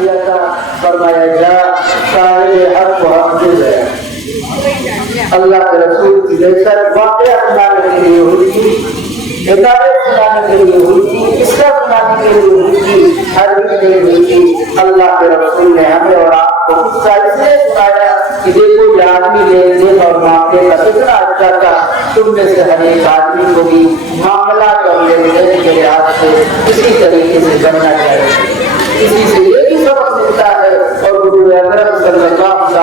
دیا تھا، فرمایا جا صاحب حق کو حق دے گیا۔ اللہ کے رسول کی بحثت واقعہ سنانے کے لیے ہوئی تھی، ہدایت سنانے کے لیے ہوئی تھی، قصہ سنانے کے لیے ہوئی تھی، ہر ایک کے ہوئی تھی۔ اللہ کے رسول نے ہمیں اور آپ کو قصہ اس لیے سنایا کہ دیکھو یہ آدمی لین دین اور معاملے کا کتنا اچھا تھا، تم میں سے ہر ایک آدمی کو بھی معاملات اور لین دین کے لحاظ سے اسی طریقے سے بننا چاہیے۔ اسی سے یہ بھی سبق ملتا ہے اور حضور اکرم صلی اللہ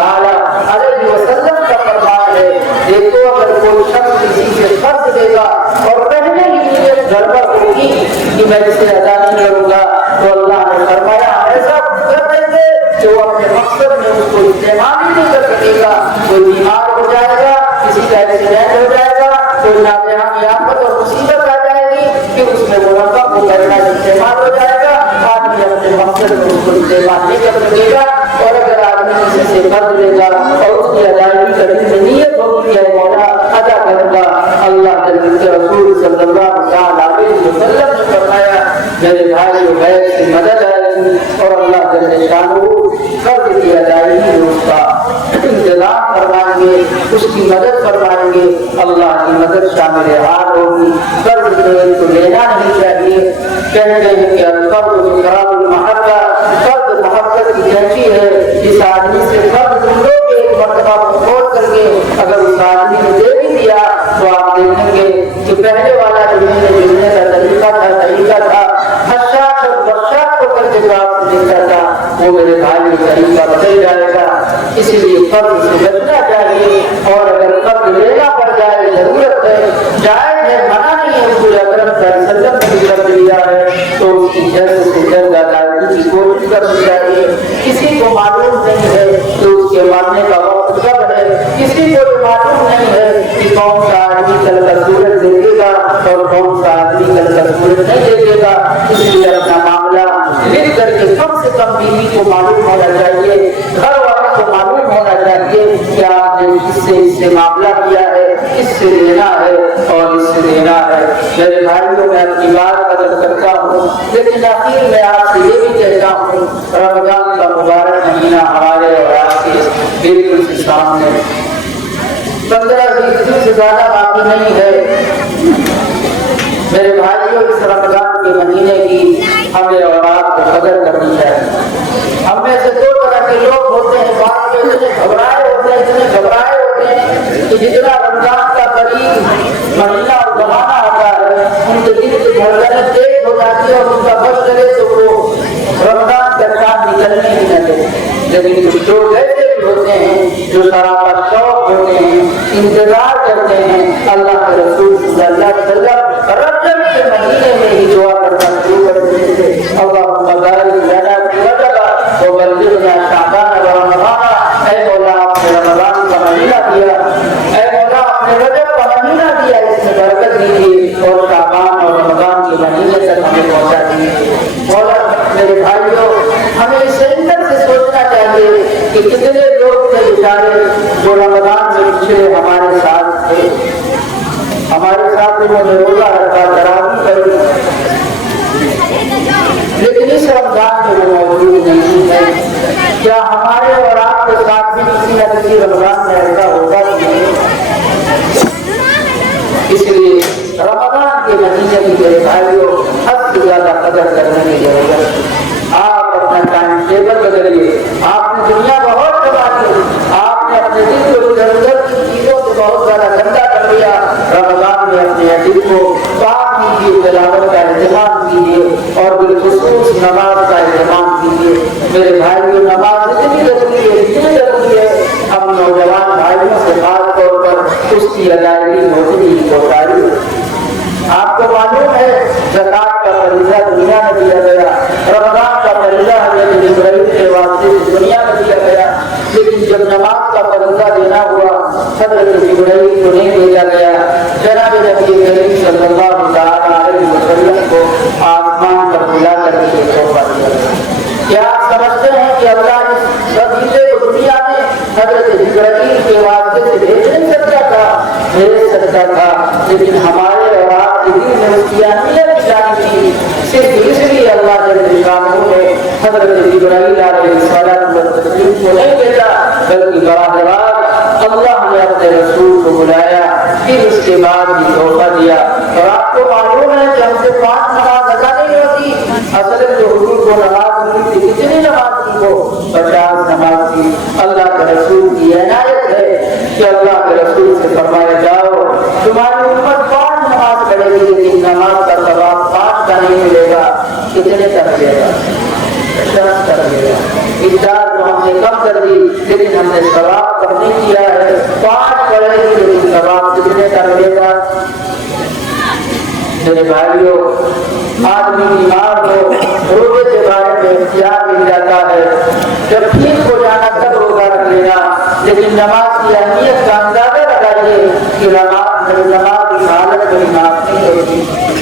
علیہ وسلم کا فرمان ہے، دیکھو اگر کوئی شخص کسی سے قرض دے گا اور پہلے کی نیت گڑبڑ ہوگی کہ میں اسے ادا نہیں کروں گا، تو اللہ نے فرمایا ایسا کر دیں گے کہ وہ اپنے مقصد میں اس کو استعمال ہی نہیں کر سکے گا، کوئی بیمار ہو جائے گا، کسی کا ایکسیڈنٹ ہو جائے گا، کوئی ناگہانی آفت اور مصیبت آ جائے گی، پھر اس میں مرتب وہ کرنا استعمال ہو جائے گا، آدمی اپنے مقصد میں اس کو استعمال نہیں کر سکے گا۔ اور اگر آدمی کسی سے قرض لے گا اور اس کی ادائیگی کرنے میں نیت ہوگی ہے مولا ادا کروں گا، اللہ کے رسول صلی اللہ علیہ وسلم نے فرمایا میرے بھائیو غیر سے مدد آئے گی اور اللہ جل شانہ قرض کی ادائیگی میں اس کا انتظام فرمائیں گے، اس کی مدد فرمائیں گے، اللہ کی مدد شامل حال ہوگی۔ قرض تو لینا نہیں چاہیے، کہتے ہیں کہ القرض اقرار المحبہ، قرض محبت کی کینچی ہے، جس آدمی سے قرض تم لو گے ایک مرتبہ چھوڑ کر کے اگر اس آدمی نے دے بھی دیا تو آپ دیکھیں گے کہ پہلے والا جو ملنے کا طریقہ تھا حشاش اور بخشاش ہو کر کے جو آپ سے دیتا تھا وہ میرے بھائی طریقہ بدل جائے گا۔ اسی لیے قرض سے بچنا چاہیے، اور اگر قرض لینا پڑ جائے ضرورت ہے، جائز ہے، منع نہیں ہے، حضور اکرم صلی اللہ علیہ وسلم نے قرض لیا ہے تو اس کی جلد سے جلد ادائیگی کی کوشش کرنی چاہیے۔ کسی کو معلوم نہیں ہے کہ اس کے مرنے کا وقت کب ہے، کسی کو معلوم نہیں ہے کہ کون سا آدمی کل کا سورج دیکھے گا اور کون سا آدمی کل کا سورج نہیں دیکھے گا، اس لیے اپنا معاملہ مل کر کے کم سے کم بیوی کو معلوم ہونا چاہیے، گھر والوں کو معلوم ہونا چاہیے کہ آپ نے اس سے معاملہ کیا ہے، اس سے لینا ہے اور اس سے دینا ہے۔ میرے بھائیوں میں اپنی بات قدر کرتا ہوں، لیکن آخر میں آپ سے یہ بھی کہتا ہوں رمضان کا مبارک مہینہ ہمارے اور آپ کے بالکل سے سامنے 15-20 دن سے زیادہ باقی نہیں ہے۔ میرے بھائیوں اس رمضان کے مہینے کی ہمیں اور آپ کو قدر کرنی چاہیے۔ ہم میں سے دو طرح کے لوگ ہوتے ہیں، بعض لوگ اتنے گھبرائے ہوتے ہیں کہ جتنا رمضان کا قریب مہینہ اور زمانہ ہوتا ہے ان کے دل کی دھڑکنیں تیز ہو جاتی ہے اور ان کا بس کرے تو وہ رمضان کا چاند نکلنے ہی نہ دے۔ لیکن کچھ لوگ ایسے بھی ہوتے ہیں جو سراپا شوق ہوتے ہیں، انتظار کرتے ہیں، اللہ کے رسول صلی اللہ علیہ وسلم رجب کے مہینے میں ہی دعا کرنا شروع کر دیتے تھے، اللہم بارک لنا فی رجب وبلغنا شعبان ورمضان۔ اے مولا آپ نے رمضان کا مہینہ دیا، اے مولا آپ نے رجب کا مہینہ دیا، اس میں برکت دیجیے اور شعبان اور رمضان کے مہینے تک ہمیں پہنچا دیجیے۔ مولا میرے بھائیوں ہمیں اس اندر سے سوچنا چاہیے کہ کتنے لوگ تھے بیچارے جو رمضان میں پچھلے ہمارے ساتھ تھے، ہمارے ساتھ انہوں نے روزہ رکھا، تراویح پڑھی، لیکن اس رمضان میں وہ موجود نہیں ہے۔ کیا ہمارے اور آپ کے ساتھ بھی کسی نہ کسی رمضان میں ایسا ہوگا کہ نہیں؟ اس لیے رمضان کے مہینے کی میرے بھائیوں حد سے زیادہ قدر کرنے کی ضرورت ہے۔ آپ اپنا ٹائم ٹیبل بدلیے، آپ نے دنیا بہت کمائی، آپ نے اپنے دل کو ضرورت کی چیزوں سے بہت زیادہ گندا کر دیا، رمضان میں اپنے دل کو پاک کیجیے، تلاوت کا اہتمام کیجیے اور بالخصوص نماز کا اہتمام کیجیے۔ میرے بھائیوں نماز اتنی ضروری ہے، ہم نوجوان بھائیوں سے خاص طور پر اس کی ادائیگی ہوتی ہی کوتاہی۔ آپ کو معلوم ہے زکات کا فریضہ دنیا میں دیا گیا، رمضان کا فریضہ حضرت جبرائیل کے واسطے دنیا میں دیا گیا، لیکن جب نماز کا فریضہ دینا ہوا حضرت جبرائیل کو نہیں بھیجا گیا، جناب نبی کریم صلی اللہ علیہ وسلم کو آسمان پر بلا کر کے تحفہ دیا گیا۔ کیا آپ سمجھتے ہیں کہ اللہ اس فریضے کو دنیا میں حضرت جبرائیل کے واسطے سے بھیج نہیں سکتا تھا؟ بھیج سکتا تھا، لیکن ہمارے اور آپ کے دل میں اس کی اہمیت جانی تھی، صرف اس لیے اللہ جل شانہ نے حضرت جبرائیل علیہ السلام کو نہیں دیتا، بلکہ براہ راست اللہ نے اپنے رسول کو بلایا، پھر اس کے بعد بھی دھوکہ دیا۔ اور آپ کو معلوم ہے کہ ہم سے 5 نماز ادا نہیں ہوتی، اصل جو حضور کو نماز ملی تھی کتنی نماز تھی؟ وہ 50 نماز تھی۔ اللہ کے رسول کی عنایت ہے کہ اللہ کے رسول سے فرمایا جاؤ تمہاری امت 5 نماز پڑھے گی، لیکن نماز کا ثواب 5 کا نہیں ملے گا۔ کتنے کا ملے گا؟ 10 کا ملے گا۔ اقدار جو ہم نے کم کر دی، لیکن ہم نے ثواب کم نہیں کیا ہے۔ 5 پڑھے گی لیکن ثواب کتنے کا ملے گا؟ میرے بھائیوں، آدمی بیمار ہو روزے کے بارے میں اختیار مل جاتا ہے، جب ٹھیک ہو جانا تب روزہ رکھ لینا، لیکن نماز کی اہمیت کا اندازہ لگائیے کہ نماز کی حالت میں نماز نہیں ہوتی۔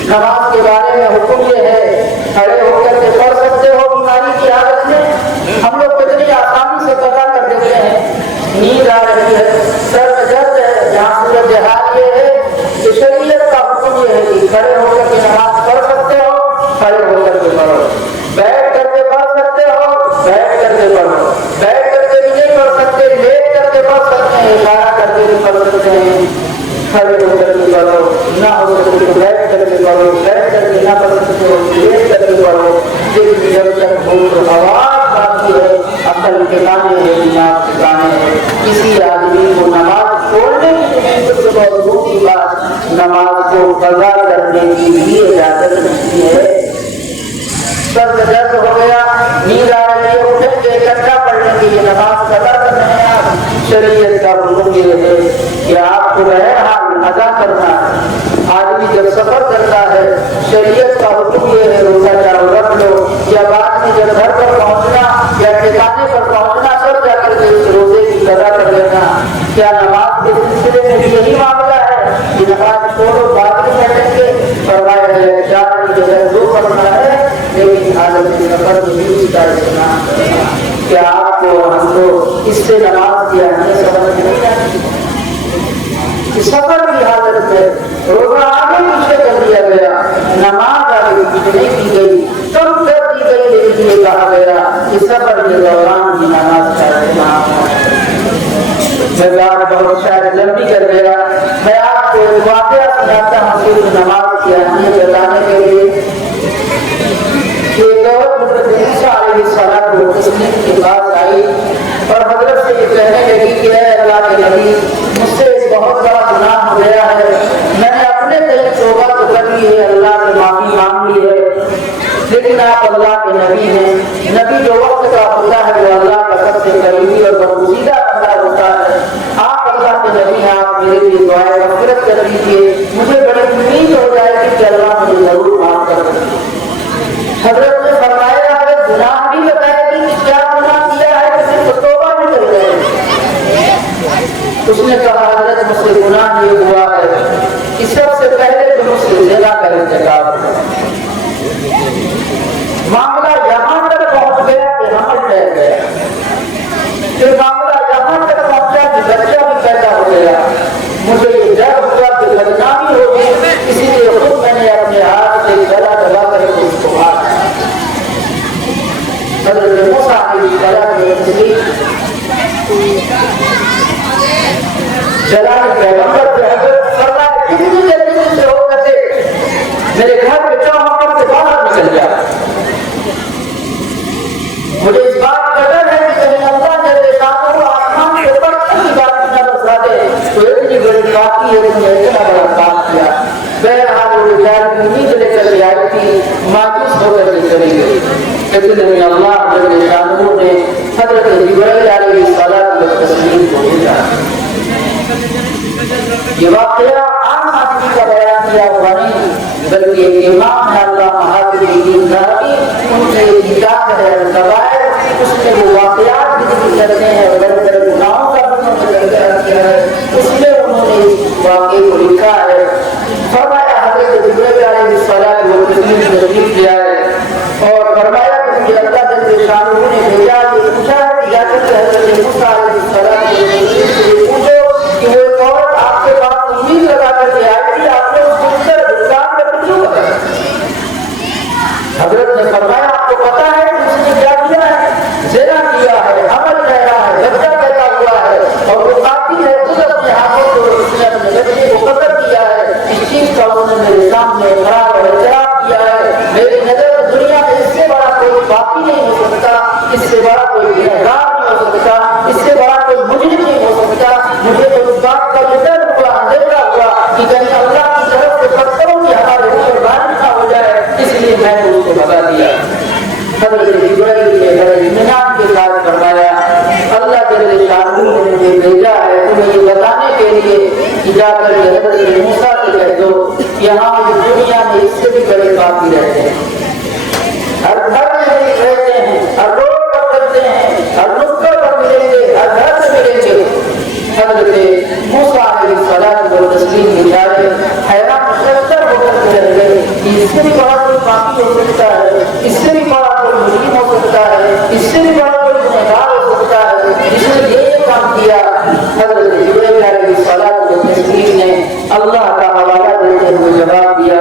نماز کے بارے میں حکم یہ ہے کھڑے ہو کر کے پڑھ سکتے ہو بیماری کی حالت میں۔ ہم لوگ کتنی آسانی سے قضا کر دیتے ہیں، نیند آ رہی ہے، سر میں درد ہے، جہاں صورت حال یہ ہے کہ شریعت کا حکم یہ ہے کہ کھڑے ہو کر کے نماز پڑھ سکتے ہو، کھڑے ہو کر کے پڑھو، بیٹھ کر کے پڑھ سکتے ہو، بیٹھ کر کے پڑھو، بیٹھ کر کے بھی نہیں پڑھ سکتے، لیٹ کر کے پڑھ سکتے ہیں، اشارہ کر کے بھی پڑھ سکتے ہیں، کھڑے ہو کر کے پڑھو، نہ ہو سکے تو بیٹھ کر کے پڑھو، بیٹھ کر کے نہ پڑھ سکتے ہو لیٹ کر کے پڑھو، لیکن جب تک بھوک آواز آتی ہے عقل ٹھکانے ہے، دماغ ٹھکانے ہے۔ کسی آدمی کو نماز چھوڑنے کی بات، نماز کو قضا کرنے کی بھی اجازت نہیں ہے۔ سر میں درد ہو گیا، نیند آ رہی ہے، اٹھ کے اکٹھا پڑھنے کے لیے نماز قضا کرنا ہے۔ شریعت کا حکم یہ ہے کہ آپ کو بہرحال ادا کرنا ہے۔ آدمی جب سفر کرتا ہے، شریعت کا حکم یہ ہے روزہ چاہو رکھ لو، یا بعد میں جب گھر پر پہنچنا یا ٹھکانے پر پہنچنا سب جا کر کے اس روزے کی قضا کر لینا۔ کیا نماز کے سلسلے میں بھی یہی معاملہ ہے کہ نماز چھوڑو بعد میں پڑھیں گے؟ فرمایا ہے چار کی جگہ دو پڑھنا ہے، لیکن حالت سفر میں بھی کرنا۔ کیا آپ کو ہم کو اس سے نماز کی اہمیت سمجھ نہیں آتی؟ سفر کی حالت میں روزہ آگے پیچھے کر دیا گیا، نماز آگے پیچھے نہیں کی گئی، کم کر دی گئی، لیکن یہ کہا گیا کہ سفر کے دوران بھی نماز کا اہتمام ہے۔ میں بہت شاید لمبی کر گیا، میں آپ کو ایک واقعہ سناتا ہوں صرف نماز کی اہمیت بتانے کے لیے کہ حضرت عیسیٰ علیہ السلام کو تسلیم کے پاس آئی اور حضرت سے یہ کہنے لگی کہ اے اللہ کے نبی، مجھ سے ایک بہت بڑا گناہ ہو گیا ہے، میں نے اپنے دل توبہ تو کر لی ہے، اللہ سے معافی مانگ لی ہے، لیکن آپ اللہ کے نبی ہیں، نبی جو وقت کا ہوتا ہے وہ اللہ کا سب سے قریبی اور برگزیدہ بندہ ہوتا ہے، آپ اللہ کے نبی ہیں، آپ میرے لیے دعائے مغفرت کر دیجیے، مجھے بڑی امید ہو جائے گی کہ اللہ مجھے ضرور معاف کر دے۔ حضرت نے فرمایا اگر گناہ بھی بتائے گی کہ کیا گناہ کیا ہے تو صرف توبہ بھی کر جائے گی۔ اس نے کہا حضرت مجھ سے گناہ یہ ہوا ہے کہ سب سے پہلے تو مجھ سے زنا کا ارتکاب ہوا۔ معاملہ یہاں تک پہنچ گیا کہ حمل ٹھہر گیا، پھر معاملہ یہاں تک پہنچا کہ بچہ بھی پیدا ہو گیا، مجھے یہ ڈر ہوا کہ بدنامی ہوگی، اسی لیے خود میں نے اپنے ہاتھ سے گلا دبا کر کے اس کو مارا۔ حضرت موسیٰ علیہ السلام چلانے پیغمبر سے حضرت فرمایا کتنی جلدی سے ہو کر میرے گھر کے چوہر سے باہر نکل جا، مجھے اس بات کا ڈر ہے کہ کہیں اللہ جل شانہ آسمان کے اوپر کی بات نہ بسا دے تو اتنی بڑی بات کی ہے، نے اتنا بڑا کام کیا۔ بہرحال وہ بیچاری امید لے کر کے آئی تھی، مایوس ہو کر کے چلی گئی، لیکن اللہ جل شانہ نے حضرت جبرائیل علیہ السلام کو تسلیم کو بھیجا۔ یہ واقعہ عام آدمی کا بیان کیا ہوا نہیں، بلکہ امام ہے اللہ محافظ الدین ذہبی، ان کی ایک کتاب ہے الکبائر، اس میں وہ واقعات بھی ذکر کرتے ہیں، بڑے بڑے گناہوں کا بھی ذکر کرتے ہیں، اس میں انہوں نے اس واقعے کو لکھا ہے۔ فرمایا حضرت جبرائیل علیہ السلام کو تسلیم تشریف لے آئے اور فرمایا کہ مجھے اللہ جل شانہ نے بھیجا، یہ پوچھا ہے کہ جا کر کے حضرت موسیٰ علیہ السلام کو پوچھو کہ وہ ایک عورت آپ کے پاس امید لگا کر کے آئی تھی، آپ نے اس کو اس طرح دستار میں کیوں کرا؟ حضرت نے فرمایا آپ کو پتا ہے کہ اس نے کیا کیا ہے؟ نہیں ہو سکتا، اس سے بڑا کوئی گنہگار نہیں ہو سکتا، اس سے بڑا کوئی مجرم نہیں ہو سکتا۔ مجھے تو اس بات کا یہ ڈر ہوا، اندیشہ ہوا کہ کہیں اللہ کی طرف سے پتھروں کی ہمارے اوپر بارش نہ ہو جائے، اس لیے میں نے اس کو بتا دیا۔ حضرت جبرائیل نے بڑے اطمینان کے ساتھ فرمایا اللہ جل شانہ نے مجھے بھیجا ہے تمہیں یہ بتانے کے لیے کہ جا کر حضرت موسیٰ سے کہہ دو یہاں دنیا میں اس سے بھی بڑے پاپی رہتے ہیں، ہر گھر میں رہتے ہیں، ہر روڈ پر رہتے ہیں، ہر نقطہ پر ملیں گے، ہر گھر سے ملیں گے۔ حضرت موسیٰ علیہ السلام کو تسلیم بچارے حیران مشتر ہو کر رہ گئے کہ اس سے بھی بڑا کوئی پاپی ہو سکتا ہے، اس سے بھی بڑا کوئی مجرم ہو سکتا ہے، اس سے بھی بڑا کوئی گنہگار ہو سکتا ہے جس نے یہ کام کیا۔ حضرت جبرائیل علیہ السلام کو تسلیم نے اللہ کا حوالہ دیتے ہوئے جواب دیا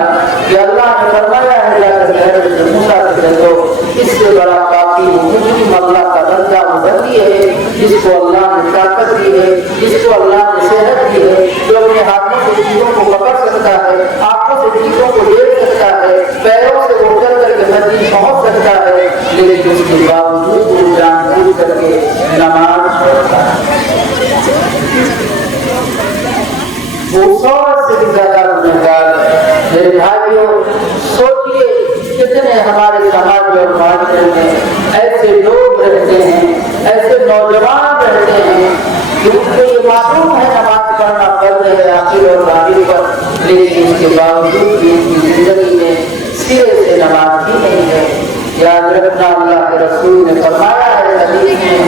کہ اللہ نے فرمایا ہے جا کر حضرت موسیٰ سے کہہ دو اس سے بڑا پاپی مجرم اللہ کا بندہ مبلی ہے جس کو اللہ نے طاقت دی ہے، جس کو اللہ نے صحت دی ہے، جو اپنے ہاتھوں سے چیزوں کو پکڑ سکتا ہے، آنکھوں سے چیزوں کو دیکھ سکتا ہے، پیروں سے وہ چل کر کے مسجد پہنچ سکتا ہے، لیکن اس کے باوجود وہ جان بوجھ کر کے نماز پڑھتا ہے۔ وہ 100 سے بھی زیادہ گنہگار ہے۔ میرے بھائیوں سوچیے کتنے ہمارے سماج اور معاشرے میں ایسے لوگ رہتے ہیں، ایسے نوجوان رہتے ہیں کہ ان کو یہ معلوم ہے نماز پڑھنا فرض ہے عاقل اور بالغ پر، لیکن اس کے باوجود بھی ان کی زندگی میں سرے سے نماز بھی نہیں ہے۔ یاد رکھنا اللہ کے رسول نے فرمایا ہے حدیث میں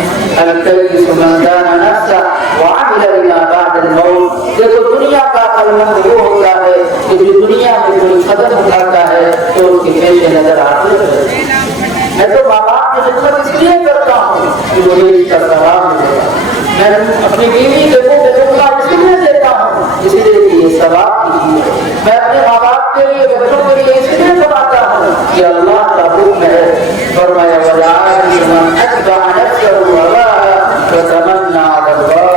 الکیس من دان نفسہ وعمل لما بعد الموت۔ دیکھو دنیا کا عقلمند وہ ہوتا ہے کہ جو دنیا میں کوئی قدم اٹھاتا ہے تو اس کے پیش نظر آتے ہیں۔ میں تو ماں باپ کی خدمت اس لیے کرتا ہوں کہ مجھے اس کا ثواب ملے گا، میں اپنی بیوی کو اس لیے دیتا ہوں اس لیے کہ یہ ثواب کی چیز ہے، میں اپنے ماں باپ کے لیے بچوں کے لیے اس لیے کماتا ہوں کہ اللہ کا حکم ہے۔ فرمایا وَلَعَلِمَ مَنْ أَتْبَعَ نَفْسَهُ هَوَاهَا وَتَمَنَّى عَلَى اللَّهِ۔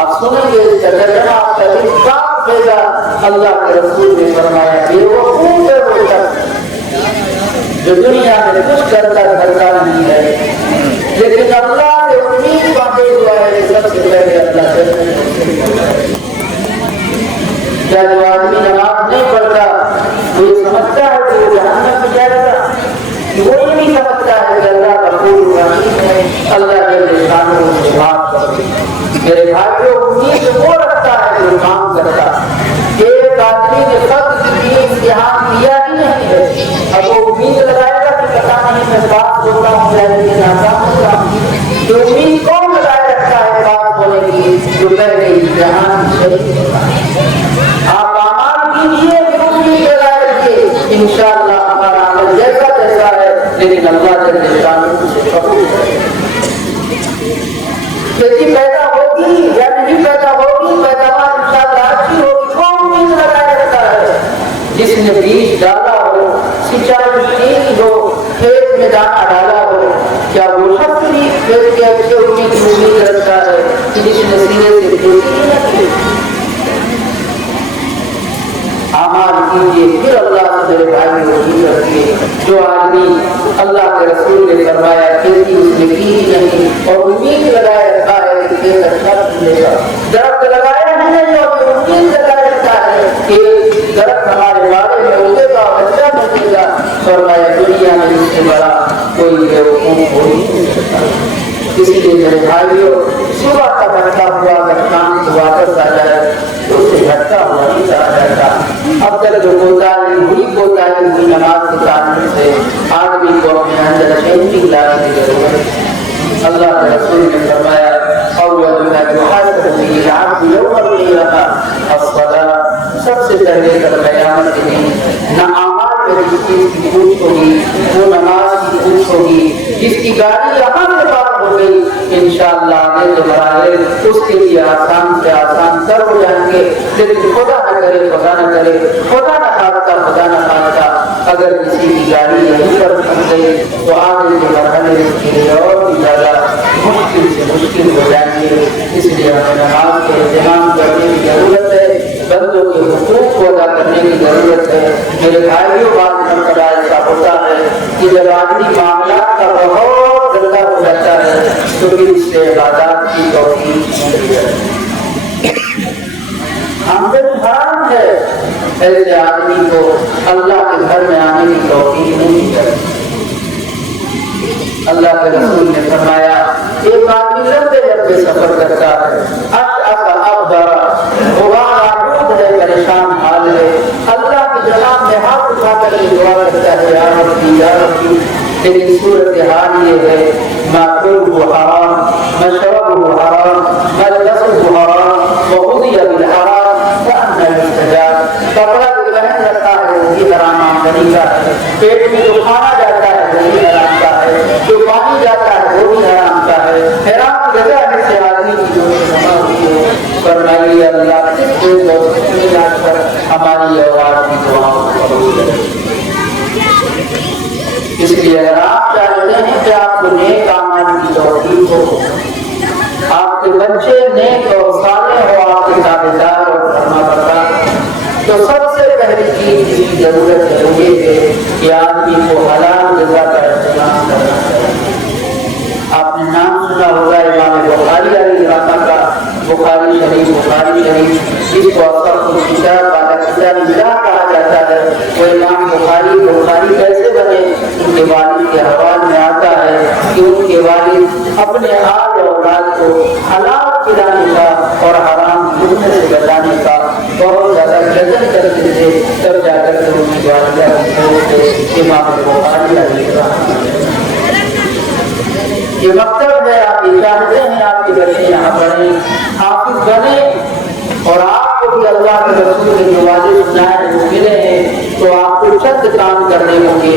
آپ سنیں گے اس کا ترجمہ آپ کا دل کام بھیجا۔ اللہ کے رسول نے فرمایا بے وقوف ہے وہ شخص جو دنیا میں کچھ کرتا نہیں ہے لیکن اللہ سے امید باندھے ہوا ہے کہ سب سے پہلے اللہ سے۔ کیا جو آدمی نماز نہیں پڑھتا وہ سمجھتا ہے کہ وہ جہنم میں جائے گا؟ وہ یہ نہیں سمجھتا ہے کہ اللہ غفور رحیم ہے، اللہ جل شانہ سے معاف کرے۔ میرے بھائیوں امید وہ رکھتا ہے جو کام کرتا ہے۔ ایک آدمی نے خود کی امتحان دیا ہی نہیں ہے، اب وہ امید لگائے گا کہ پتا نہیں میں پاس ہوتا ہوں یا ناکام ہوتا ہوں۔ تو امید کون لگائے رکھتا ہے پاس ہونے کی؟ جو پہلے امتحان شریک ہوتا ہے۔ آپ اعمال کیجیے امید لگائے رکھیے، انشاءاللہ ہمارا عمل جیسا جیسا ہے لیکن اللہ جل شانہ سے قبول کرے۔ بیٹی پیدا ہوگی یا نہیں پیدا ہوگی، پیداوار انشاءاللہ اچھی ہوگی، کون امید لگائے رکھتا ہے؟ جس نے بیج ڈالا ہو، سچائی کی ہو، کھیت میں دانا ڈالا ہو، کیا وہ شخص بھی کھیت کے اچھے امید رکھتا ہے کہ جس نے سینے سے کھیتی نہ کی؟ اعمال کیجیے پھر اللہ سے میرے بھائی امید رکھیے۔ جو آدمی اللہ کے رسول نے فرمایا کھیتی اس نے کی ہی نہیں اور امید لگائے رکھا ہے کہ کھیت اچھا ملے گا، درخت لگایا ہی نہیں اور امید لگائے رکھا ہے کہ درخت ہمارے بارے میں اگے گا اور اچھا ملے گا، فرمایا دنیا میں اس سے بڑا کوئی بیوقوف ہو نہیں سکتا۔ اس لیے میرے بھائیوں صبح کا بھٹکا ہوا اگر کام سے واپس آ جائے تو اسے بھٹکا ہوا نہیں کہا جاتا۔ اب تک جو کوتاہی ہوئی نماز کے تعلق سے آدمی کو اپنے اندر چینجنگ لانے کی ضرورت ہے۔ اللہ کے رسول نے فرمایا اول ما يحاسب به العبد يوم القيامة الصلاة۔ سب سے پہلے کل قیامت کے دن نہ اعمال میں جس چیز کی پوچھ ہوگی وہ نماز کی پوچھ ہوگی، جس کی گاڑی یہاں سے پار ہو گئی انشاءاللہ آگے جو مراحل اس کے لیے آسان سے آسان تر ہو جائیں گے، لیکن خدا نہ کرے خدا نہ کرے خدا نہ خاصتا خدا نہ خاصتا اگر کسی کی گاڑی یہیں پر پھنس گئی تو آگے کے مرحلے اس کے لیے اور بھی زیادہ مشکل سے مشکل ہو جائیں گے۔ اس لیے ہمیں نماز کے اہتمام کرنے کی ضرورت ہے۔ بندوں کے حقوق کو ادا کرنے کی ضرورت ہے۔ میرے بھائیوں، بعض مرتبہ ایسا ہوتا ہے کہ جب آدمی معاملات کا بہت گندا ہو جاتا ہے تو پھر اس سے عبادات کی توفیق نہیں ہے۔ آمدن حرام ہے، ایسے آدمی کو اللہ کے گھر میں آنے کی توفیق نہیں ہے۔ اللہ کے رسول نے فرمایا ایک آدمی لمبے لمبے سفر کرتا ہے، ہے پریشان حال ہے، اللہ کی جناب میں ہاتھ اٹھا کر دعا کرتا ہے یا ربی یا ربی، لیکن صورتحال یہ ہے ماکلہ حرام، مشربہ حرام، ملبسہ حرام، وغذی بالحرام فأنى يستجاب۔ کپڑا جو پہن رکھا ہے وہ بھی حرام آمدنی کا ہے، پیٹ میں جو کھانا جاتا ہے وہ بھی حرام کا ہے، جو پانی جاتا ہے وہ بھی حرام کا ہے، حرام جگہ ہے سے آدمی کی جو جمع ہوئی ہے۔ فرمائیے اللہ کر ہماری اولاد کی دعاؤں کو قبول کرے۔ اس لیے اگر آپ چاہتے ہیں کہ آپ کو نیک اعمال کی توفیق ہو، آپ کے بچے نیک اور صالح ہو، آپ کے تابع دار اور فرما بردار، تو سب سے پہلی چیز جس کی ضرورت ہے وہ یہ ہے کہ آدمی کو حلال غذا کا استعمال کرنا چاہیے۔ آپ نے نام سنا ہوگا امام بخاری علیہ رحمہ کا، بخاری شریف جس کو اکثر کتاب والا کتاب اللہ کہا جاتا ہے، وہ امام بخاری کیسے بنے؟ ان کے والد کے حوالے میں آتا ہے کہ ان کے والد اپنے آل اولاد کو حلال کھلانے کا اور حرام گھومنے سے بچانے کا بہت زیادہ جتن کرتے تھے، تب جا کر ان کی والدہ امام بخاری علیہ رحمہ۔ یہ مطلب ہے آپ یہ چاہتے ہیں آپ کے بچے یہاں پڑھیں، حافظ بنیں، اور آپ کو بھی اللہ کے رسول کے جو وعدے سنائے وہ ملے ہیں، تو آپ کو چند کام کرنے ہوں گے۔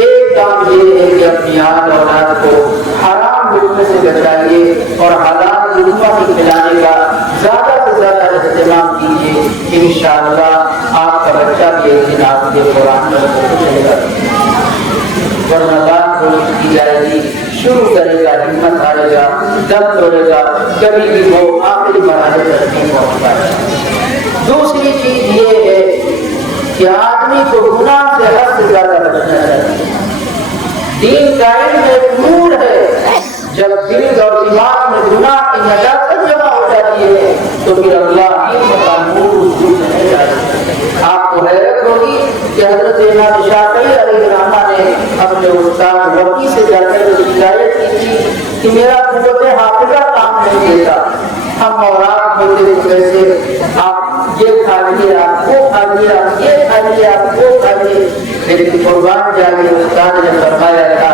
ایک کام یہ ہے کہ اپنی آل اولاد کو حرام لقمے سے بچائیے اور حلال لقمہ کی کھلانے کا زیادہ سے زیادہ اہتمام کیجیے۔ انشاءاللہ آپ کا بچہ بھی ایک دن آپ کے قرآن میں پہنچے گا۔ رمضان کو کی جائے گی، شروع کرے گا، ہمت آئے گا، دم توڑے گا، کبھی بھی وہ آخری مرحلے تک نہیں پہنچ پائے۔ دوسری چیز یہ ہے کہ آدمی کو گناہ سے حد سے زیادہ بچنا چاہیے۔ دین کا علم ایک نور ہے، جب دل اور دماغ میں گناہ کی نجاست جمع ہو جاتی ہے تو پھر اللہ علم کا نور وجود میں نہیں آتا۔ آپ کو حیرت ہوگی کہ حضرت امام شافعی علیہ الرحمہ نے اپنے استاد وکی سے جا کر شکایت کی تھی کہ میرا قوت حافظہ کام نہیں دیتا، ہم اور آپ ہوتے تو کیسے آپ یہ کھا لیے، آپ وہ کھا لیے، آپ یہ کھا لیے، آپ وہ کھا لیے، لیکن قربان جانے استاد نے فرمایا تھا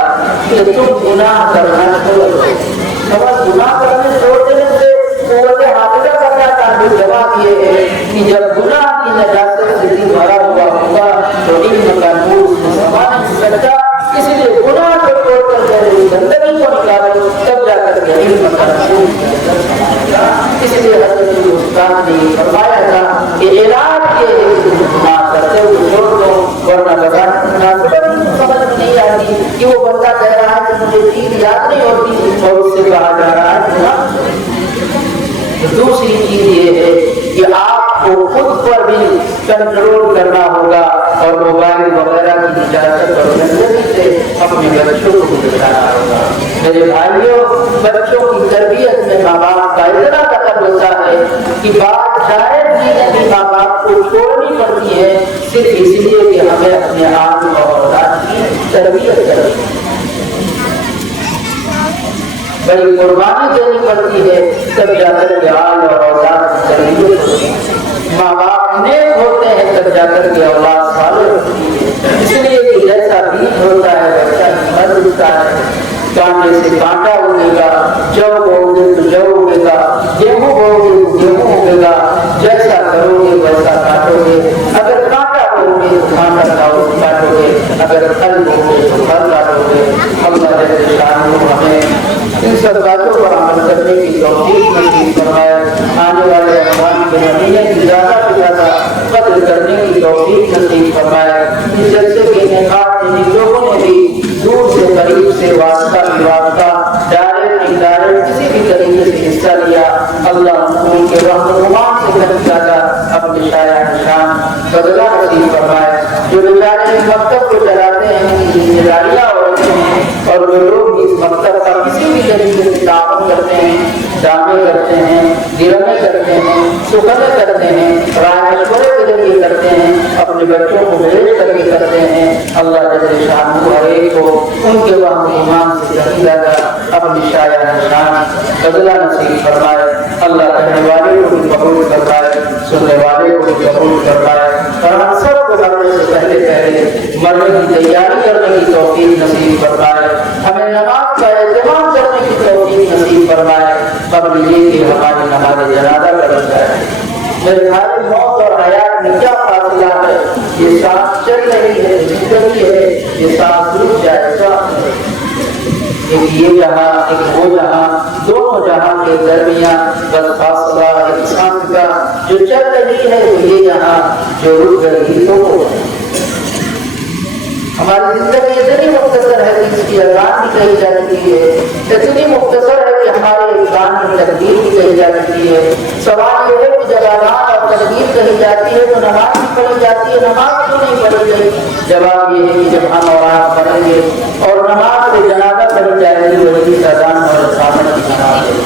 کہ تم گناہ کرنا چھوڑ دو۔ بس گناہ کرنے چھوڑ دینے سے قوت حافظہ کا کیا تعلق؟ جواب یہ ہے کہ جب گناہ کی نجاست سے دل بھرا ہوا ہوگا تو علم کا نور اس میں سما نہیں سکتا، اس لیے گناہ کو چھوڑ کر پہلے زندگی کو نکالو، تب جا کر کے علم کا نور سمجھا۔ اس لیے حضرت استاد نے فرمایا تھا کہ علاج یہ ہے کہ گناہ کرتے ہوئے چھوڑ دو، ورنہ مناسبت سمجھ میں نہیں آتی کہ وہ بندہ کہہ رہا ہے کہ مجھے چیز یاد نہیں ہوتی اور اس سے کہا جا رہا ہے گناہ۔ دوسری چیز یہ ہے کہ آپ کو خود پر بھی کنٹرول کرنا ہوگا اور موبائل وغیرہ کی اجازت اور زندگی سے اپنے بچوں کو بچانا ہوگا۔ میرے بھائیوں، بچوں کی تربیت میں ماں باپ کا اتنا دخل ہوتا ہے کہ بات شاید بھی ماں باپ کو چھوڑنی پڑتی ہے صرف اس لیے کہ ہمیں اپنے آپ اور اولاد کی تربیت کرنی ہے، بڑی قربانی دینی پڑتی ہے، تب جا کر کے آل اور اولاد کی تربیت ہوتی ہے۔ ماں باپ نیک ہوتے ہیں تب جا کر کے اولاد صالح ہوتی ہے۔ اس لیے کہ جیسا بیج ہوتا ہے ویسا پھل اگتا ہے، کانٹے سے کانٹا اگے گا، جو بو گے تو جو اگے گا، گیہوں بو گے تو گیہوں اگے گا، جیسا کرو گے ویسا کاٹو گے۔ اگر کانٹا بو گے تو کانٹا کاٹو گے، اگر پھل بو گے تو پھل کاٹو گے۔ اللہ جل شانہ ہمیں ان سب باتوں پر عمل کرنے کی توفیق نصیب فرمائے، آنے والے رمضان کے مہینے کی زیادہ سے زیادہ قدر کرنے کی توفیق نصیب فرمائے۔ اس جلسے کے انعقاد میں جن لوگوں نے بھی دور سے قریب سے واسطہ ڈائریکٹ انڈائریکٹ کسی بھی طریقے سے حصہ لیا، اللہ ان کے رحم و رحمان سے زیادہ اپنے شاعر بدلہ نصیب فرمائے۔ جو بیچارے اس مکتب کو چلاتے ہیں ان کی ذمہ داریاں ہوتی ہیں، اور جو لوگ اس مکتب کا کسی بھی طریقے سے تعاون کرتے ہیں، دامے کرتے ہیں، گرنے کرتے ہیں، سکھنے کرتے ہیں، رائے مشورے کے ذریعے کرتے ہیں، اپنے بچوں کو بھیج کر کے کرتے ہیں، اللہ جل شانہ ہر ایک کو ان کے وہاں ایمان سے زیادہ اپنی شایع نشان بدلہ نصیب فرمائے۔ اللہ کہنے والے کو بھی قبول فرمائے، سننے والے کو بھی قبول فرمائے، اور ہم سب کو مرنے سے پہلے مرنے کی تیاری کرنے کی توفیق نصیب فرمائے، ہمیں نماز کا اہتمام کرنے کی توفیق نصیب فرمائے، قبل یہ کہ ہماری نماز جنازہ کر جائے۔ میرے بھائی، موت اور حیات میں کیا فاصلہ ہے؟ یہ سانس چل رہی ہے، زندگی ہے، یہ سانس رک جائے گا۔ ایک یہ جہاں ایک وہ جہاں، دونوں جہاں کے درمیان بس فاصلہ ایک سانس کا، جو چل رہی ہے وہ یہ جہاں، جو رک گئی تو وہ۔ ہماری زندگی اتنی مختصر ہے کہ اس کی اذان بھی کہی جا چکی ہے، اتنی مختصر ہے کہ ہمارے انسان کی تقدیر بھی کہی جا چکی ہے۔ سوال یہ ہے کہ جب اذان اور تقدیر کہی جاتی ہے تو نماز بھی پڑھی جاتی ہے، نماز کیوں نہیں پڑھی گئی؟ جواب یہ ہے کہ جب ہم اور آپ پڑھیں گے اور نماز سے جنازہ پڑھی جائے گی، وہی اذان اور اقامت کی نماز ہے۔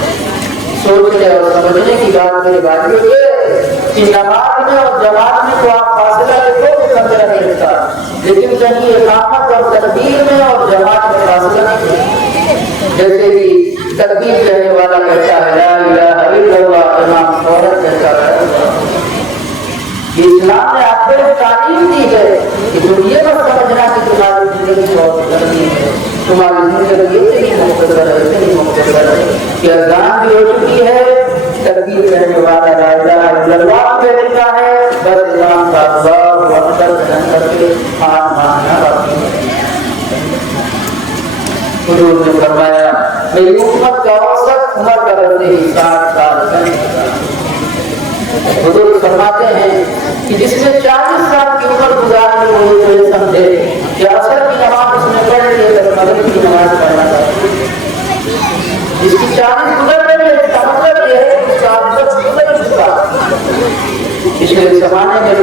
سوچنے اور سمجھنے کی بات میرے بھائی یہ ہے کہ نماز میں اور جماعت میں تو آپ فاصلہ دیکھو کہ 15 منٹ کا، لیکن کہیں اقامت اور تکبیر میں اور جماعت میں فاصلہ نہیں۔ جیسے کہ تکبیر کہنے والا کہتا ہے لا الہ الا اللہ، امام فوراً کہتا ہے۔ یہ اسلام نے آپ کو تعلیم دی ہے کہ تم یہ مت سمجھنا کہ تمہاری زندگی بہت لمبی ہے، تمہاری زندگی اتنی مختصر ہے، اتنی مختصر ہے کہ اذان بھی ہو چکی ہے، تکبیر کہنے والا لا الہ الا اللہ کہتا ہے، بس امام کا اللہ اکبر کر کے ہاتھ مانگنا باقی ہے۔ حضور نے فرمایا میری امت کا اوسط عمر کا رہتے ہی 60 سال ہے۔ حضور فرماتے ہیں کہ جس نے 40 سال کی عمر گزارنی ہوئی تو یہ سمجھے کہ عصر کی نماز اس نے پڑھ لی ہے، مغرب کی نماز پڑھنا چاہیے۔ جس کی 40 گزر رہی ہے اس کا مطلب یہ ہے کہ اس کا عصر گزر چکا۔ پچھلے زمانے میں